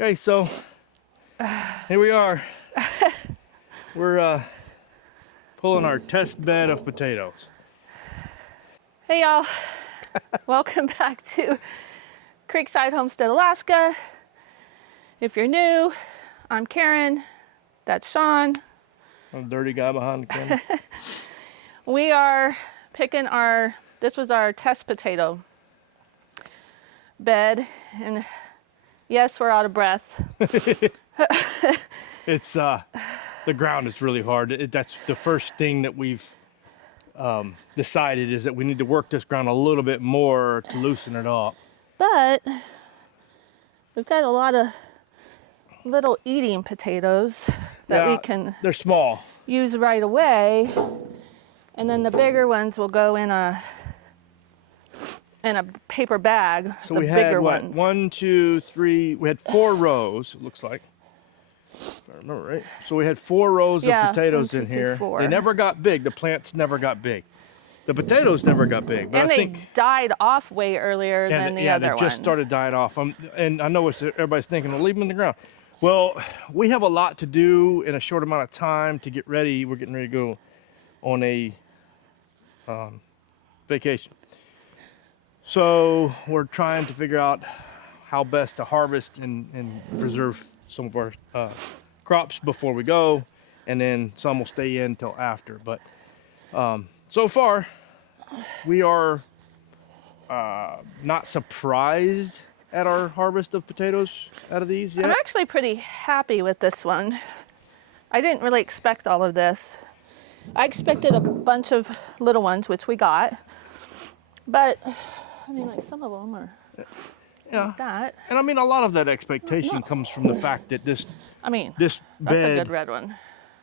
Okay, so here we are. We're pulling our test bed of potatoes. Hey y'all, welcome back to Creekside Homestead, Alaska. If you're new, I'm Karen, that's Sean. I'm a dirty guy behind the camera. We are picking this was our test potato bed, and yes, we're out of breath. It's the ground is really hard. That's the first thing that we've decided is that we need to work this ground a little bit more to loosen it up. But we've got a lot of little eating potatoes that we can They're small. use right away, and then the bigger ones will go in a paper bag. So the we bigger had what? ones. 1, 2, 3. We had 4 rows. It looks like, if I remember right. So we had 4 rows of potatoes 1, 2, in 3, here. 4. They never got big. The plants never got big. The potatoes never got big. But And I they think died off way earlier than the other they one. just started dying off. And I know what everybody's thinking, well, leave them in the ground. Well, we have a lot to do in a short amount of time to get ready. We're getting ready to go on a vacation. So we're trying to figure out how best to harvest and preserve some of our crops before we go, and then some will stay in till after. But so far, we are not surprised at our harvest of potatoes out of these yet. I'm actually pretty happy with this one. I didn't really expect all of this. I expected a bunch of little ones, which we got, but I mean, like some of them are like that. And I mean, a lot of that expectation comes from the fact that this bed, that's a good red one.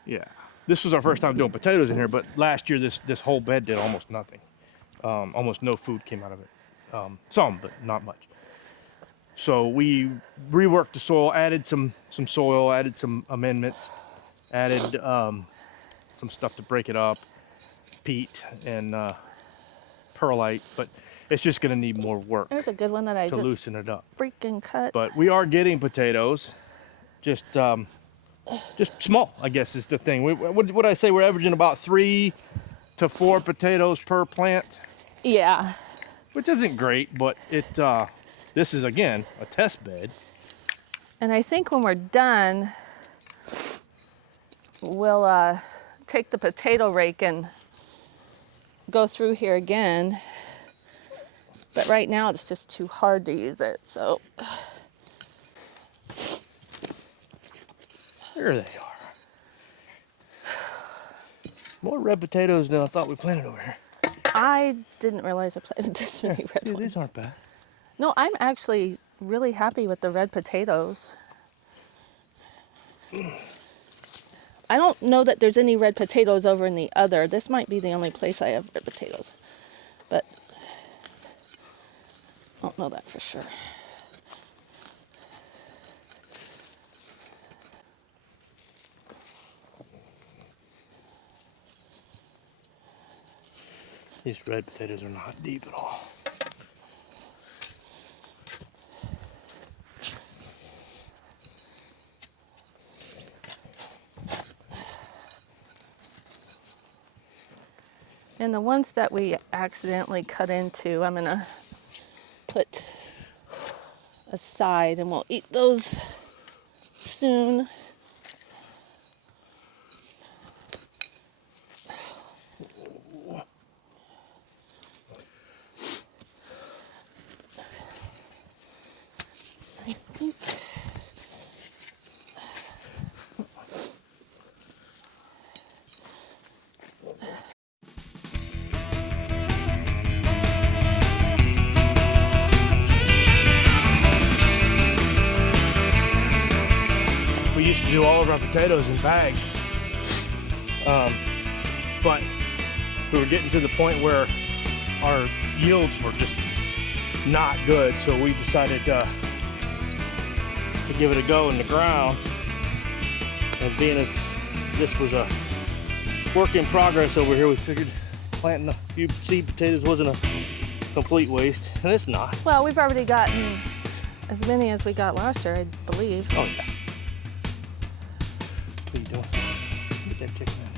Yeah, this was our first time doing potatoes in here, but last year this whole bed did almost nothing. Almost no food came out of it. Some, but not much. So we reworked the soil, added some soil, added some amendments, added some stuff to break it up, peat and perlite, but it's just gonna need more work. There's a good one that I to just loosen it up. Freaking cut. But we are getting potatoes, just small, I guess is the thing. What I say, we're averaging about 3 to 4 potatoes per plant. Yeah. Which isn't great, but this is again a test bed. And I think when we're done, we'll take the potato rake and go through here again. But right now it's just too hard to use it, so. There they are. More red potatoes than I thought we planted over here. I didn't realize I planted this many red ones. These aren't bad. No, I'm actually really happy with the red potatoes. I don't know that there's any red potatoes over in the other. This might be the only place I have red potatoes, but I don't know that for sure. These red potatoes are not deep at all. And the ones that we accidentally cut into, I'm gonna put aside and we'll eat those soon. I think we used to do all of our potatoes in bags, but we were getting to the point where our yields were just not good, so we decided to give it a go in the ground. And being as this was a work in progress over here, we figured planting a few seed potatoes wasn't a complete waste, and it's not. Well, we've already gotten as many as we got last year, I believe. Oh yeah. What are you doing? Get that chicken in.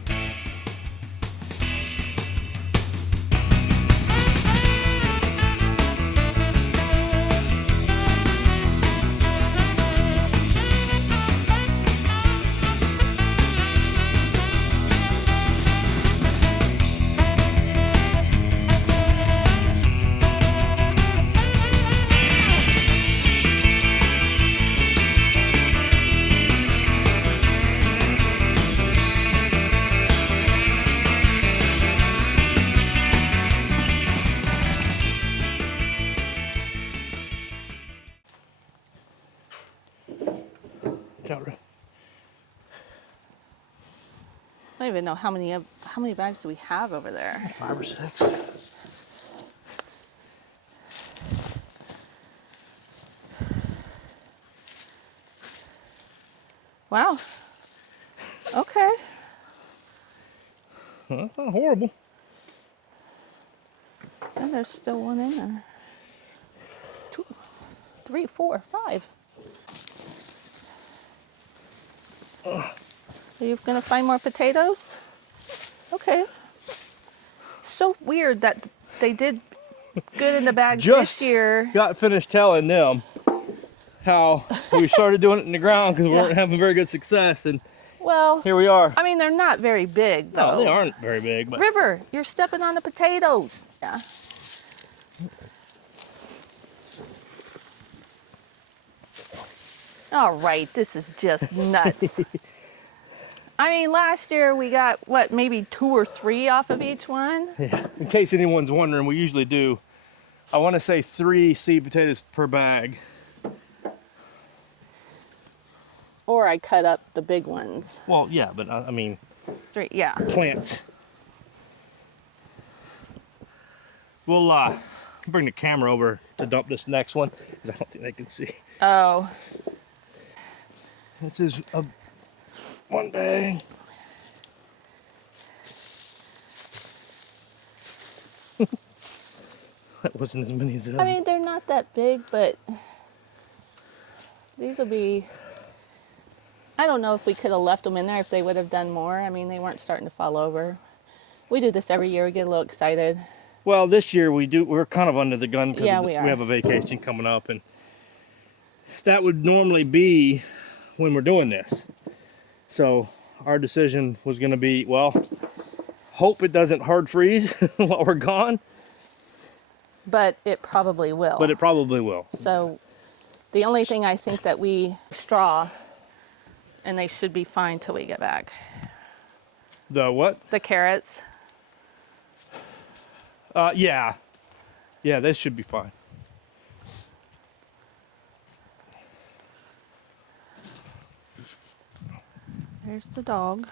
Got I don't even know how many bags do we have over there. 5 or 6. Wow. Okay. Well, that's not horrible. And there's still one in there. 2, 3, 4, 5. Are you gonna find more potatoes? Okay. So weird that they did good in the bags Just this year. got finished telling them how we started doing it in the ground because we weren't having very good success, and Well, here we are. I mean, they're not very big though. No, they aren't very big, but River, you're stepping on the potatoes. Yeah. All right, this is just nuts. I mean, last year we got, what, maybe 2 or 3 off of each one? yeah. In case anyone's wondering, we usually do, I want to say 3 seed potatoes per bag. Or I cut up the big ones. Well, yeah, but I mean, 3, yeah. plant. We'll bring the camera over to dump this next one because I don't think they can see. Oh, This is a one bag. That wasn't as many as the I other. mean, they're not that big, but these will be, I don't know if we could have left them in there if they would have done more. I mean, they weren't starting to fall over. We do this every year. We get a little excited. Well, this year we're kind of under the gun because Yeah, we are. we have a vacation coming up, and that would normally be when we're doing this. So our decision was going to be, well, hope it doesn't hard freeze while we're gone, But it probably will. but it probably will. So the only thing I think that we straw, and they should be fine till we get back. The what? The carrots. Yeah, this should be fine. There's the dog.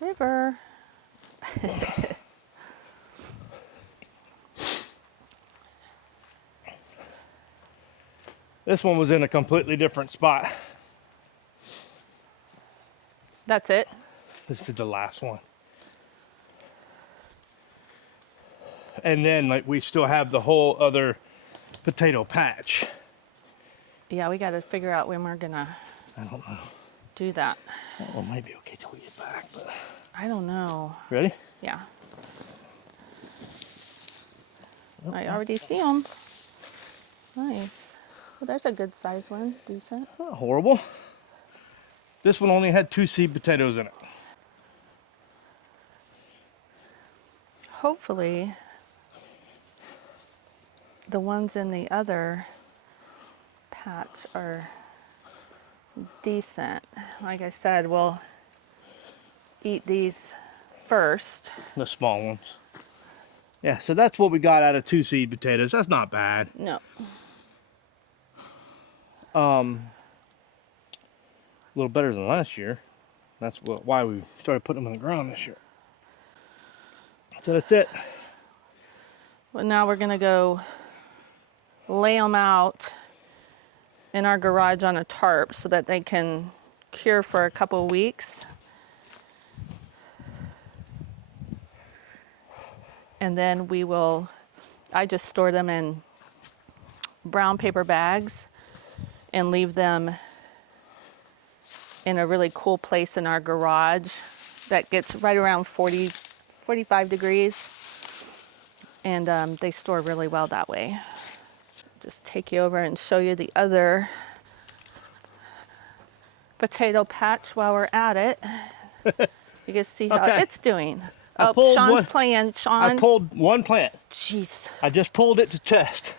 River. This one was in a completely different spot. That's it. This is the last one. And then like we still have the whole other potato patch. Yeah, we got to figure out when we're gonna I don't know. do that. Well, it might be okay till we get back, but I don't know. ready? Yeah. I already see them. Nice. Well, there's a good size one. Decent. Not horrible. This one only had 2 seed potatoes in it. Hopefully, the ones in the other patch are decent. Like I said, we'll eat these first. The small ones. Yeah, so that's what we got out of 2 seed potatoes. That's not bad. No. A little better than last year. That's why we started putting them in the ground this year. So that's it. Well, now we're gonna go lay them out in our garage on a tarp so that they can cure for a couple of weeks. And then I just store them in brown paper bags and leave them in a really cool place in our garage that gets right around 40, 45 degrees. And they store really well that way. Just take you over and show you the other potato patch while we're at it. You can see how it's doing. Sean's playing. Sean. I pulled one plant. Jeez. I just pulled it to test.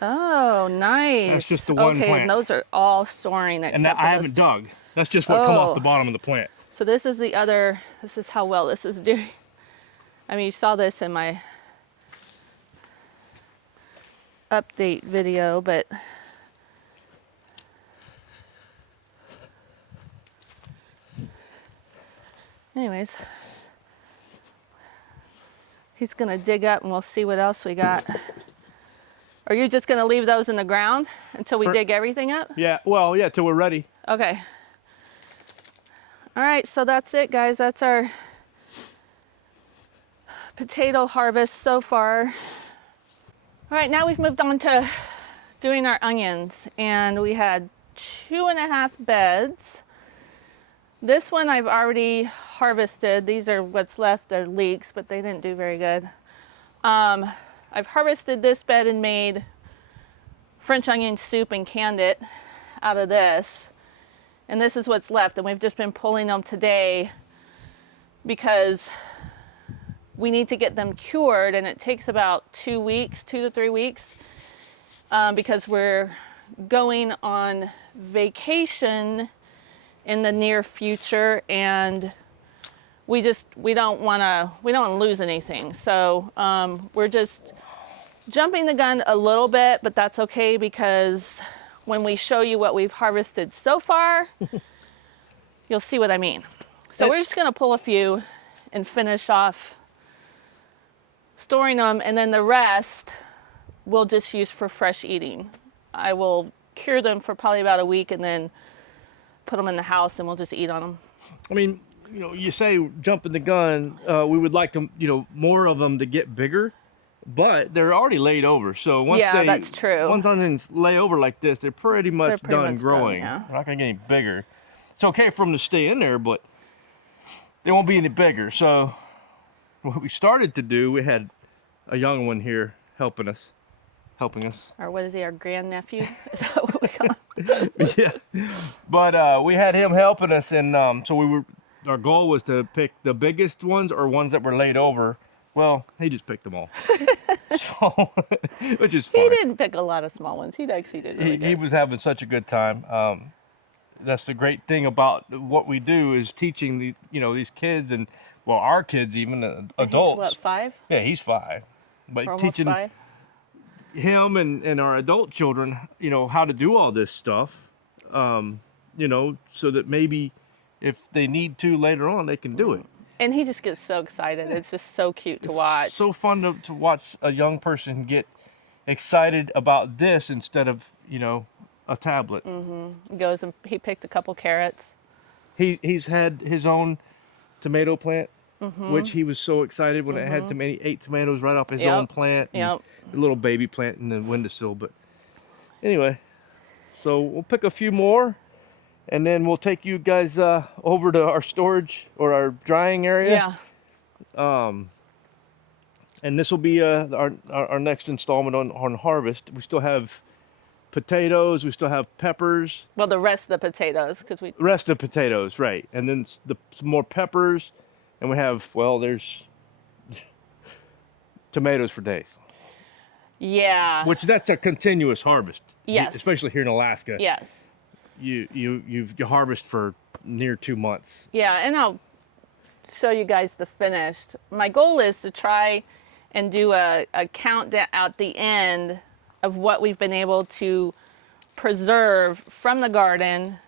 Oh, nice. That's just the one plant. plant. And those are all storing except and that for I haven't dug. That's just what come off the bottom of the plant. So this is the other, this is how well this is doing. I mean, you saw this in my update video, but anyways, he's gonna dig up and we'll see what else we got. Are you just gonna leave those in the ground until we dig everything up? Yeah, well, yeah, till we're ready. Okay. All right, so that's it, guys. That's our potato harvest so far. All right, now we've moved on to doing our onions, and we had 2.5 beds. This one I've already harvested. These are what's left, they're leeks, but they didn't do very good. I've harvested this bed and made French onion soup and canned it out of this. And this is what's left, and we've just been pulling them today because we need to get them cured, and it takes about 2 weeks, 2 to 3 weeks, because we're going on vacation in the near future, and we don't want to lose anything. So we're just jumping the gun a little bit, but that's okay, because when we show you what we've harvested so far, you'll see what I mean. So we're just gonna pull a few and finish off storing them, and then the rest we'll just use for fresh eating. I will cure them for probably about a week and then put them in the house and we'll just eat on them. I mean, you know, you say jumping the gun, we would like to, you know, more of them to get bigger, but they're already laid over. So once that's true. Once onions lay over like this, they're pretty much done growing. Yeah. They're not gonna get any bigger. It's okay for them to stay in there, but they won't be any bigger. So what we started to do, we had a young one here helping us. Or what is he, our grandnephew? Is that what we call him? Yeah, but we had him helping us, and so our goal was to pick the biggest ones or ones that were laid over. Well, he just picked them all, so, which is fine. He didn't pick a lot of small ones. He actually did really good. He was having such a good time. That's the great thing about what we do, is teaching these kids, and well, our kids, even adults. He's what, 5? Yeah, he's 5, but or teaching 5? Him and our adult children, how to do all this stuff, so that maybe if they need to later on, they can do it. And he just gets so excited. It's just so cute to watch. It's so fun to watch a young person get excited about this instead of, a tablet. Mm-hmm. He goes and he picked a couple carrots. He's had his own tomato plant, which he was so excited when it had he ate tomatoes right off his own plant. Yep. A little baby plant in the windowsill. But anyway, so we'll pick a few more, and then we'll take you guys over to our storage or our drying area. Yeah. And this will be our next installment on harvest. We still have potatoes. We still have peppers. Well, the rest of the potatoes, because Rest of potatoes, right? And then some more peppers, and we have there's tomatoes for days. Yeah. Which that's a continuous harvest. Yes. Especially here in Alaska. Yes. You harvest for near 2 months. Yeah, and I'll show you guys the finished. My goal is to try and do a countdown at the end of what we've been able to preserve from the garden.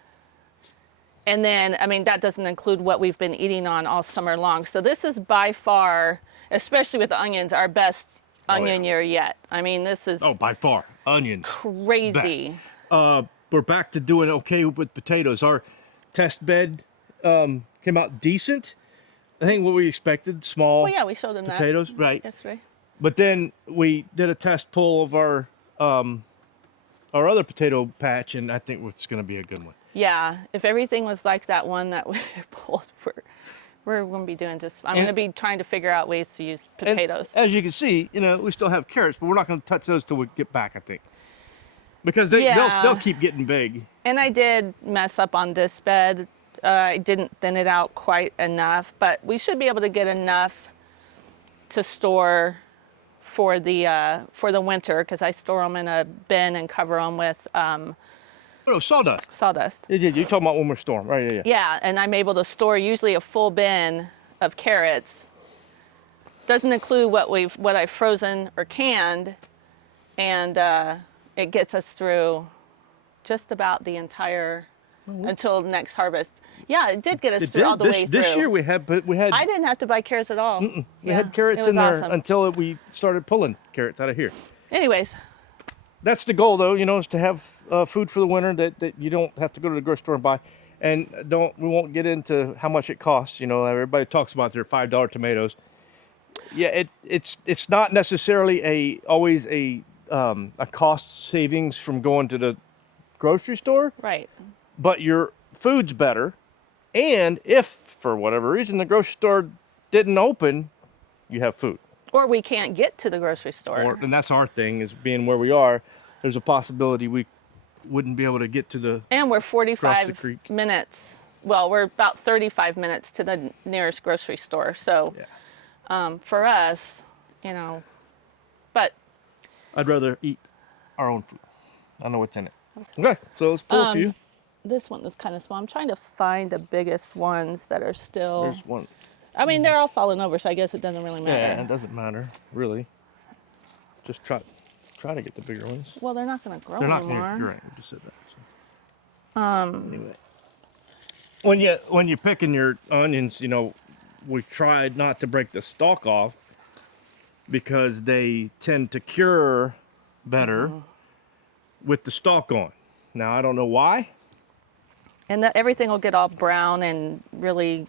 And then, that doesn't include what we've been eating on all summer long. So this is by far, especially with the onions, our best onion year yet. This is by far onions crazy. Best. We're back to doing okay with potatoes. Our test bed came out decent. I think what we expected, small. Well, yeah, we showed them potatoes, right? Yesterday. But then we did a test pull of our our other potato patch, and I think it's going to be a good one. Yeah, if everything was like that one that we pulled, we're going to be doing just. I'm going to be trying to figure out ways to use potatoes. And as you can see, we still have carrots, but we're not going to touch those till we get back, I think, because they'll keep getting big. And I did mess up on this bed. I didn't thin it out quite enough, but we should be able to get enough to store for the winter, because I store them in a bin and cover them with Sawdust. sawdust. You're talking about when we're storm, right? Yeah. Yeah, and I'm able to store usually a full bin of carrots. Doesn't include what I've frozen or canned, and it gets us through just about the entire until next harvest. Yeah, it did get us through all the way through. This year we had. I didn't have to buy carrots at all. We had carrots in there until we started pulling carrots out of here. Anyways. That's the goal, though, is to have food for the winter that you don't have to go to the grocery store and buy. And we won't get into how much it costs. Everybody talks about their $5 tomatoes. Yeah, it's not necessarily always a cost savings from going to the grocery store. Right. But your food's better. And if, for whatever reason, the grocery store didn't open, you have food. Or we can't get to the grocery store. And that's our thing, is being where we are. There's a possibility we wouldn't be able to get to the. And we're 45 minutes. Well, we're about 35 minutes to the nearest grocery store. So for us, but. I'd rather eat our own food. I know what's in it. Okay, so let's pull a few. This one is kind of small. I'm trying to find the biggest ones that are still. There's one. I mean, they're all falling over, so I guess it doesn't really matter. Yeah, it doesn't matter, really. Just try to get the bigger ones. Well, they're not going to grow anymore. They're not going to. You're right. We just said that. So. Anyway, when you're picking your onions, we tried not to break the stalk off because they tend to cure better with the stalk on. Now, I don't know why. And everything will get all brown and really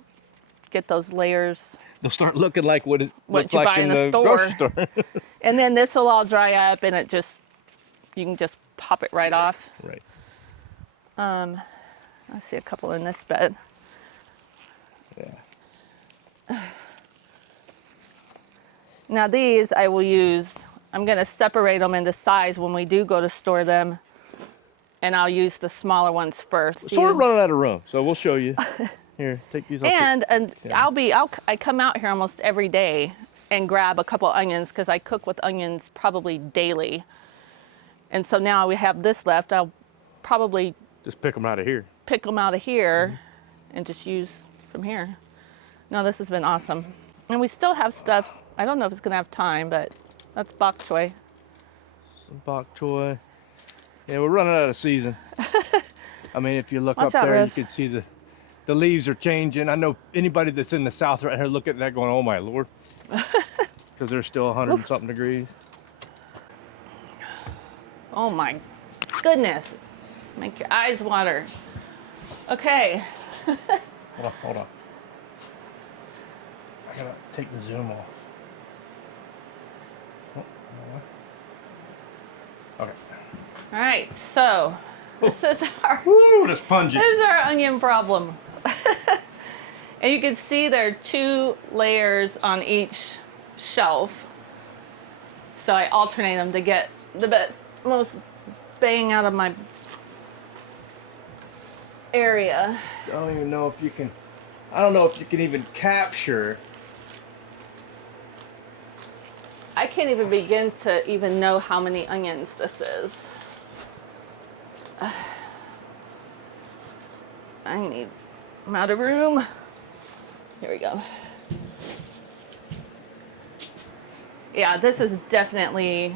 get those layers. They'll start looking like what it looks you like buy in the grocery store. And then this will all dry up, and you can just pop it right off. Right. I see a couple in this bed. Yeah. Now these I will use. I'm going to separate them into size when we do go to store them, and I'll use the smaller ones first. So we're running out of room, so we'll show you. Here, take these. I come out here almost every day and grab a couple onions, because I cook with onions probably daily. And so now we have this left. I'll probably just pick them out of here. And just use from here. No, this has been awesome. And we still have stuff. I don't know if it's going to have time, but that's bok choy. Some bok choy. Yeah, we're running out of season. I mean, if you look Watch up out, there, Riff. you can see the leaves are changing. I know anybody that's in the south right here looking at that going, oh my Lord. Because they're still 100 and something degrees. Oh my goodness. Make your eyes water. Okay. Hold on. I gotta take the zoom off. Okay. All right, so this is that's pungent. This is our onion problem. And you can see there are 2 layers on each shelf. So I alternate them to get the most bang out of my area. I don't even know if you can. I don't know if you can even capture. I can't even begin to even know how many onions this is. I'm out of room. Here we go. Yeah, this is definitely,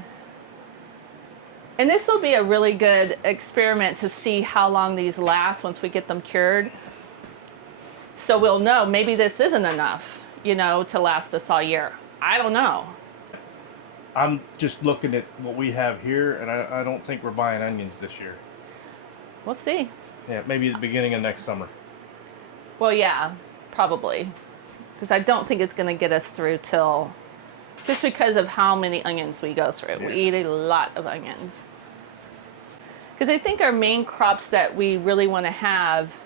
and this will be a really good experiment to see how long these last once we get them cured. So we'll know maybe this isn't enough, to last us all year. I don't know. I'm just looking at what we have here, and I don't think we're buying onions this year. We'll see. Yeah, maybe at the beginning of next summer. Well, yeah, probably. Because I don't think it's going to get us through just because of how many onions we go through. Yeah. We eat a lot of onions. Because I think our main crops that we really want to have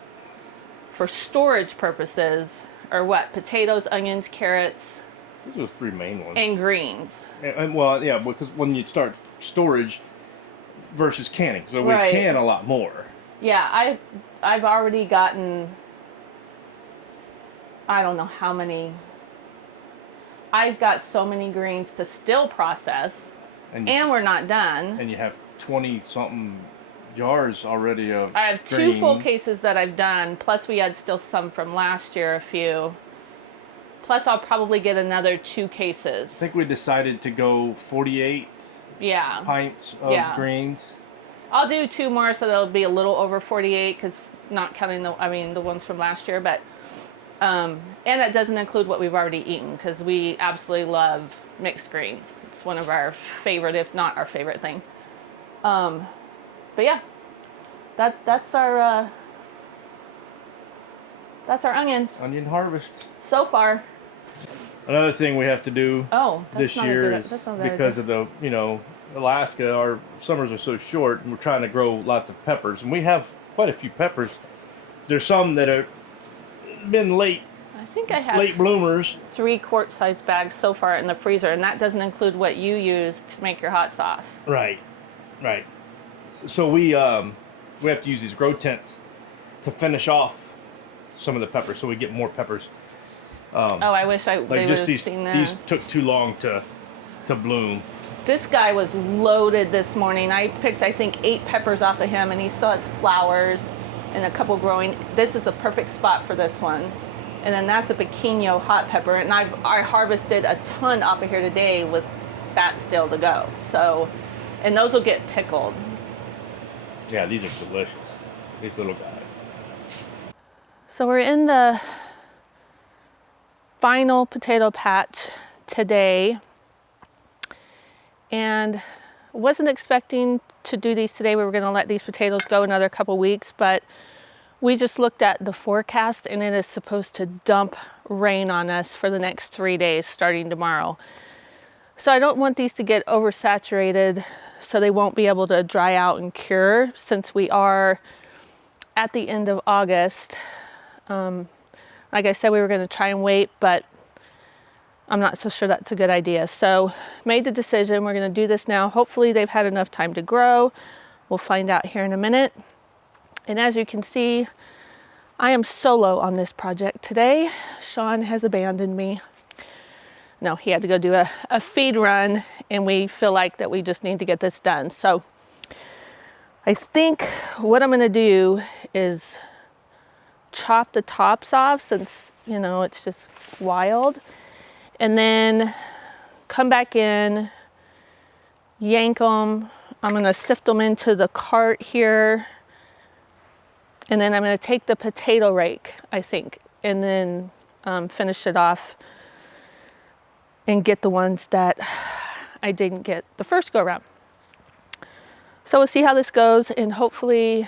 for storage purposes are what? Potatoes, onions, carrots, These are the three main ones. and greens. And well, yeah, because when you start storage versus canning, so we Right. can a lot more. Yeah, I've already gotten, I don't know how many. I've got so many greens to still process, and we're not done. And you have 20 something jars already of I have greens. 2 full cases that I've done, plus we had still some from last year, a few. Plus I'll probably get another 2 cases. I think we decided to go 48 pints of greens. I'll do 2 more, so that'll be a little over 48, because not counting the ones from last year, but and that doesn't include what we've already eaten, because we absolutely love mixed greens. It's one of our favorite, if not our favorite thing. But yeah, that's our onions. Onion harvest. So far. Another thing we have to do this year is because of the, Alaska, our summers are so short, and we're trying to grow lots of peppers, and we have quite a few peppers. There's some that have been late bloomers. 3 quart-sized bags so far in the freezer, and that doesn't include what you use to make your hot sauce. Right. So we have to use these grow tents to finish off some of the peppers, so we get more peppers. I wish they would have seen this. These took too long to bloom. This guy was loaded this morning. I picked, I think, 8 peppers off of him, and he still has flowers and a couple growing. This is the perfect spot for this one. And then that's a pequeño hot pepper, and I harvested a ton off of here today with that still to go. So, and those will get pickled. Yeah, these are delicious. These little guys. So we're in the final potato patch today, and wasn't expecting to do these today. We were going to let these potatoes go another couple weeks, but we just looked at the forecast, and it is supposed to dump rain on us for the next 3 days starting tomorrow. So I don't want these to get oversaturated, so they won't be able to dry out and cure, since we are at the end of August. Like I said, we were going to try and wait, but I'm not so sure that's a good idea. So made the decision, we're going to do this now. Hopefully they've had enough time to grow. We'll find out here in a minute. And as you can see, I am solo on this project today. Sean has abandoned me. No, he had to go do a feed run, and we feel like that we just need to get this done. So I think what I'm going to do is chop the tops off, since, it's just wild. And then come back in, yank them. I'm going to sift them into the cart here. And then I'm going to take the potato rake, I think, and then finish it off and get the ones that I didn't get the first go around. So we'll see how this goes, and hopefully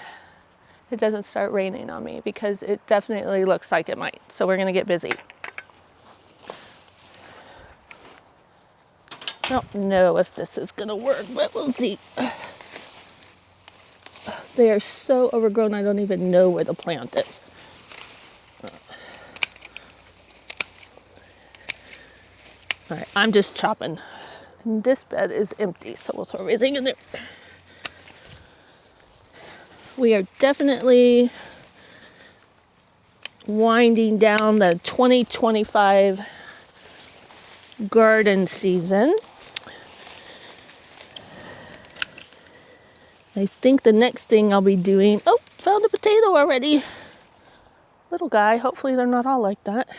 it doesn't start raining on me, because it definitely looks like it might. So we're going to get busy. I don't know if this is going to work, but we'll see. They are so overgrown, I don't even know where the plant is. All right, I'm just chopping. And this bed is empty, so we'll throw everything in there. We are definitely winding down the 2025 garden season. I think the next thing I'll be doing, found a potato already. Little guy, hopefully they're not all like that.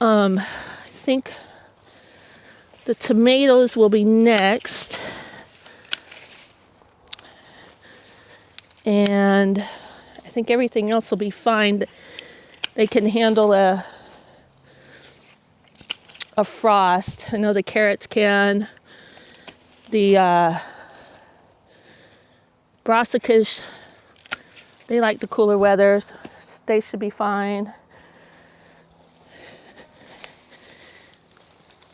I think the tomatoes will be next. And I think everything else will be fine. They can handle a frost. I know the carrots can. The brassicas, they like the cooler weather, so they should be fine.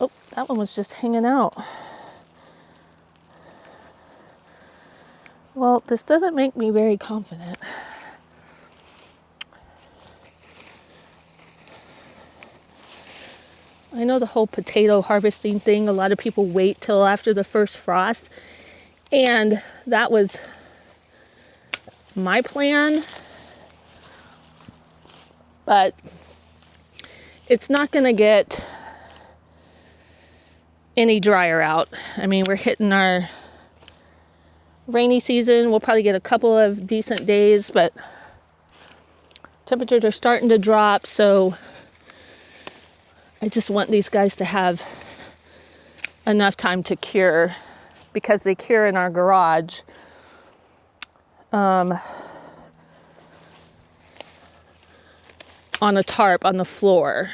Oh, that one was just hanging out. Well, this doesn't make me very confident. I know the whole potato harvesting thing, a lot of people wait till after the first frost. And that was my plan. But it's not going to get any drier out. I mean, we're hitting our rainy season. We'll probably get a couple of decent days, but temperatures are starting to drop, so I just want these guys to have enough time to cure, because they cure in our garage. On a tarp on the floor.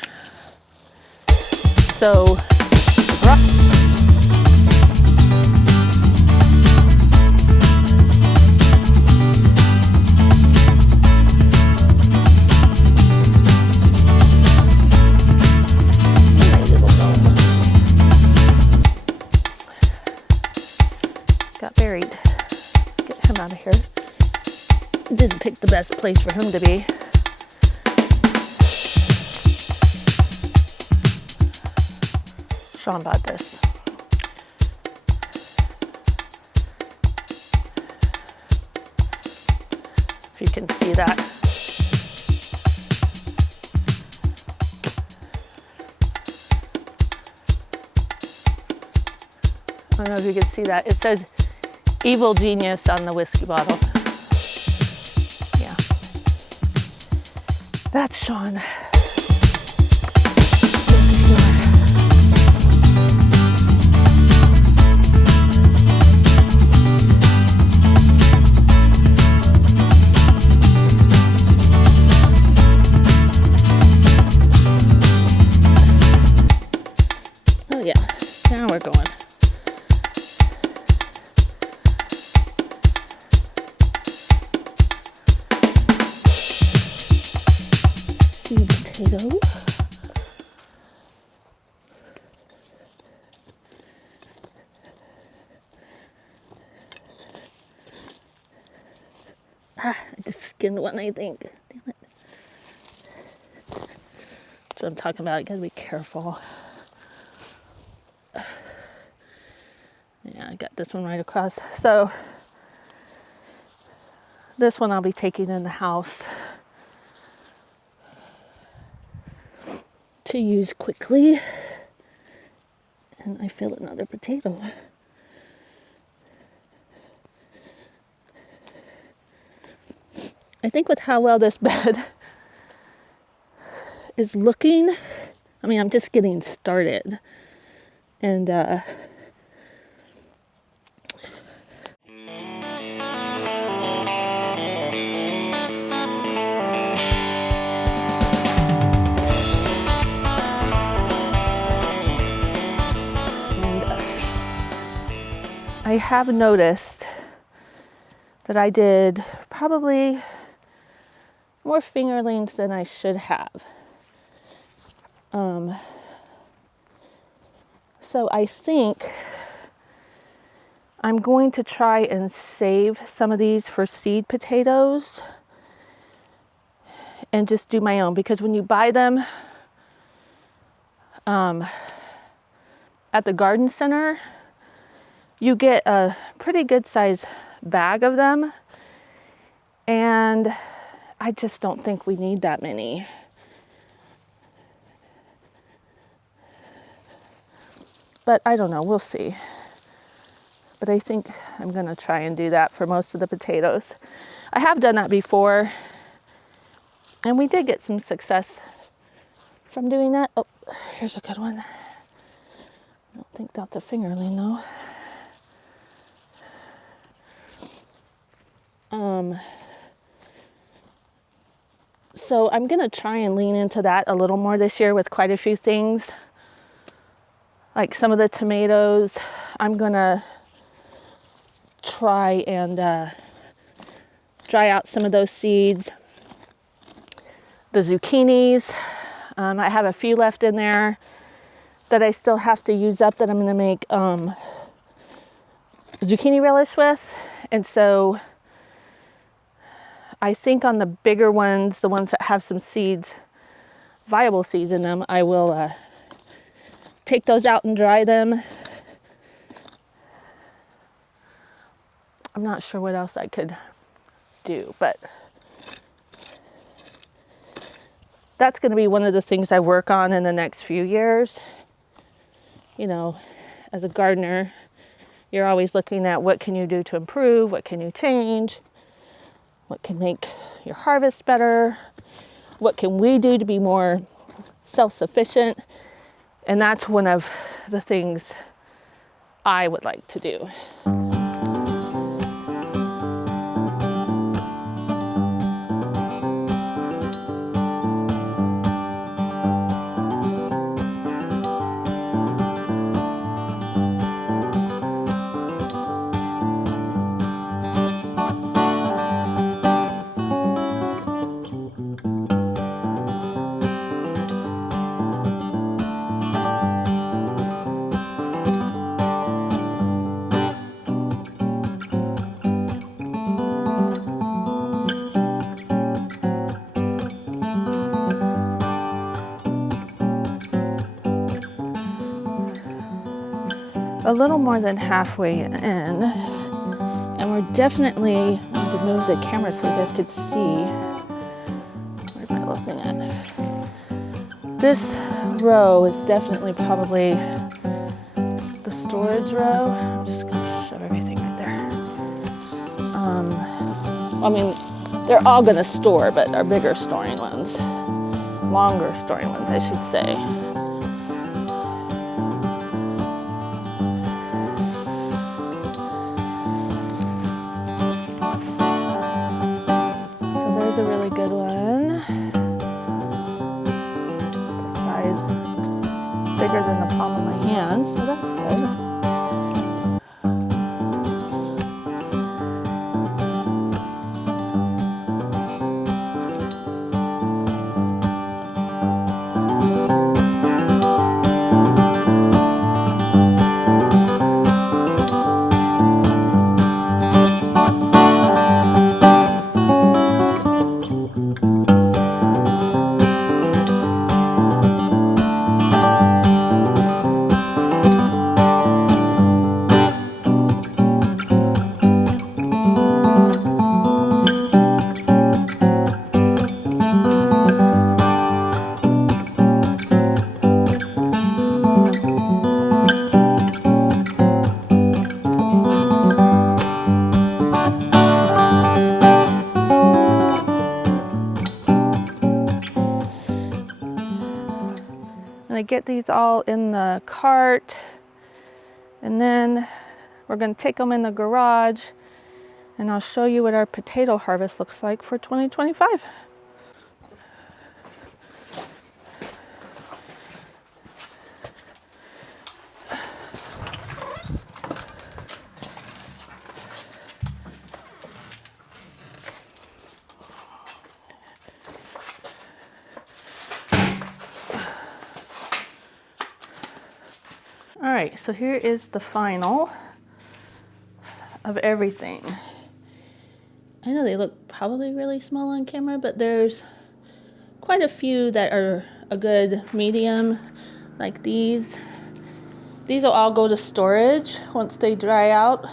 So got buried. Let's get him out of here. Didn't pick the best place for him to be. Sean bought this. If you can see that. I don't know if you can see that. It says Evil Genius on the whiskey bottle. Yeah. That's Sean. Oh yeah, now we're going. Seed potato. I just skinned one, I think. Damn it. That's what I'm talking about. You gotta be careful. Yeah, I got this one right across. So this one I'll be taking in the house to use quickly. And I feel another potato. I think with how well this bed is looking, I mean, I'm just getting started. And I have noticed that I did probably more fingerlings than I should have. So I think I'm going to try and save some of these for seed potatoes and just do my own, because when you buy them at the garden center, you get a pretty good size bag of them, and I just don't think we need that many. But I don't know, we'll see. But I think I'm gonna try and do that for most of the potatoes. I have done that before, and we did get some success from doing that. Oh, here's a good one. I don't think that's a fingerling though. So I'm gonna try and lean into that a little more this year with quite a few things. Like some of the tomatoes, I'm gonna try and dry out some of those seeds. The zucchinis, I have a few left in there that I still have to use up that I'm gonna make zucchini relish with. And so I think on the bigger ones, the ones that have some seeds, viable seeds in them, I will take those out and dry them. I'm not sure what else I could do, but that's going to be one of the things I work on in the next few years. You know, as a gardener, you're always looking at what can you do to improve, what can you change, what can make your harvest better, what can we do to be more self-sufficient. And that's one of the things I would like to do. A little more than halfway in, and we're definitely going to move the camera so you guys could see. Where's my little thing at? This row is definitely probably the storage row. I'm just going to shove everything right there. I mean, they're all going to store, but our bigger storing ones, longer storing ones, I should say. A really good one. The size bigger than the palm of my hand, so that's good. I get these all in the cart, and then we're going to take them in the garage, and I'll show you what our potato harvest looks like for 2025. All right, so here is the final of everything. I know they look probably really small on camera, but there's quite a few that are a good medium, like these. These will all go to storage once they dry out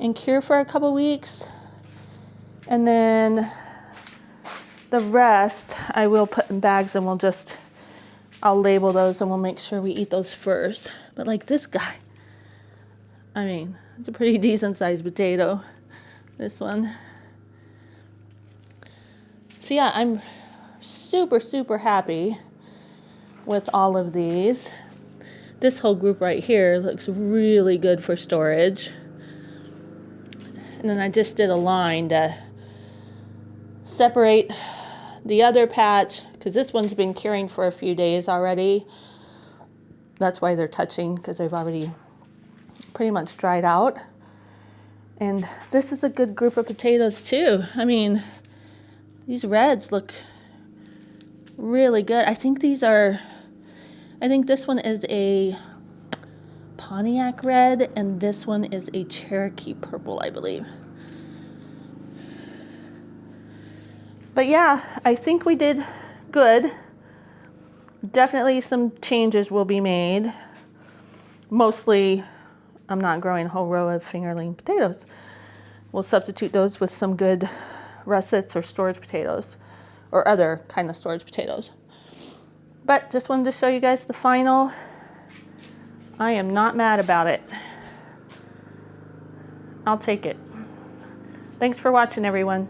and cure for a couple weeks. And then the rest I will put in bags, and I'll label those, and we'll make sure we eat those first. But like this guy, I mean, it's a pretty decent sized potato, this one. So yeah, I'm super, super happy with all of these. This whole group right here looks really good for storage. And then I just did a line to separate the other patch, because this one's been curing for a few days already. That's why they're touching, because they've already pretty much dried out. And this is a good group of potatoes too. I mean, these reds look really good. I think this one is a Pontiac red, and this one is a Cherokee purple, I believe. But yeah, I think we did good. Definitely some changes will be made. Mostly, I'm not growing a whole row of fingerling potatoes. We'll substitute those with some good russets or storage potatoes or other kind of storage potatoes. But just wanted to show you guys the final. I am not mad about it. I'll take it. Thanks for watching, everyone.